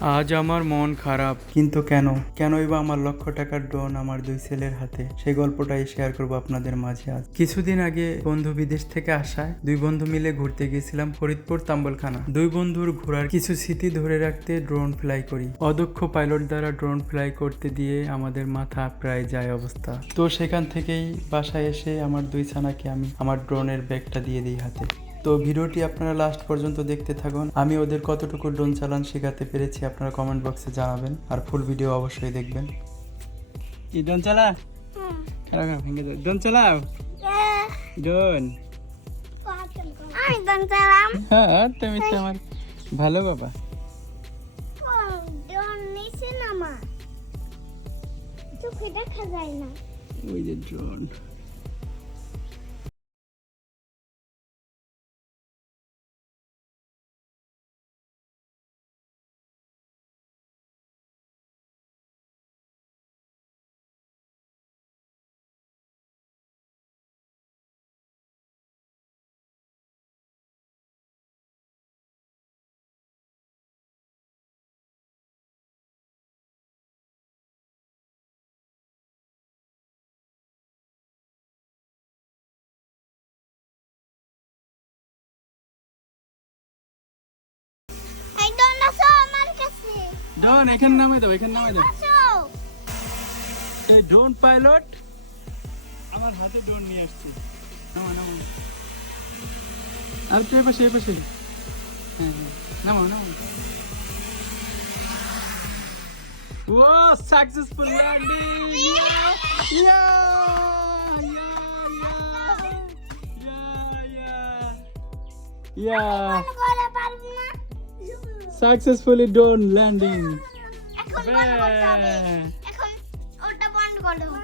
আজ আমার মন খারাপ, কিন্তু কেনই বা আমার লক্ষ টাকার ড্রোন আমার দুই ছেলের হাতে, সেই গল্পটাই শেয়ার করবো আপনাদের মাঝে আজ। কিছুদিন আগে বন্ধু বিদেশ থেকে আসায় দুই বন্ধু মিলে ঘুরতে গিয়েছিলাম ফরিদপুর তাম্বলখানা। দুই বন্ধুর ঘোরার কিছু স্মৃতি ধরে রাখতে ড্রোন ফ্লাই করি। অদক্ষ পাইলট দ্বারা ড্রোন ফ্লাই করতে দিয়ে আমাদের মাথা প্রায় যায় অবস্থা। তো সেখান থেকেই বাসায় এসে আমার দুই ছানাকে আমি আমার ড্রোনের ব্যাগটা দিয়ে দিই হাতে। তো ভিডিওটি আপনারা লাস্ট পর্যন্ত দেখতে থাকুন। আমি ওদের কতটুকু ড্রোন চালান শেখাতে পেরেছি আপনারা কমেন্ট বক্সে জানাবেন, আর ফুল ভিডিও অবশ্যই দেখবেন। কি ড্রোন চালা? ড্রোন চালাও। ড্রোন আমি ড্রোন চালাম। হ্যাঁ, তুমি তো আমার ভালো বাবা। ড্রোন নিচে নামা, চোখে দেখা যায় না। ওই যে ড্রোন। এই ড্রোন আসো আমার কাছে, ড্রোন এখানে নামাই দাও, এখানে নামাই দাও। আসো। এই ড্রোন পাইলট আমার হাতে ড্রোন নিয়ে আসছি। নামা নামা, আর তুই পাশে এই পাশে। হ্যাঁ হ্যাঁ, নামা নামা। ও সাকসেসফুল ল্যান্ডিং! করে পারবো না। Successfully done landing. এখন বন্ধ করতে হবে। এখন ওটা বন্ধ করো।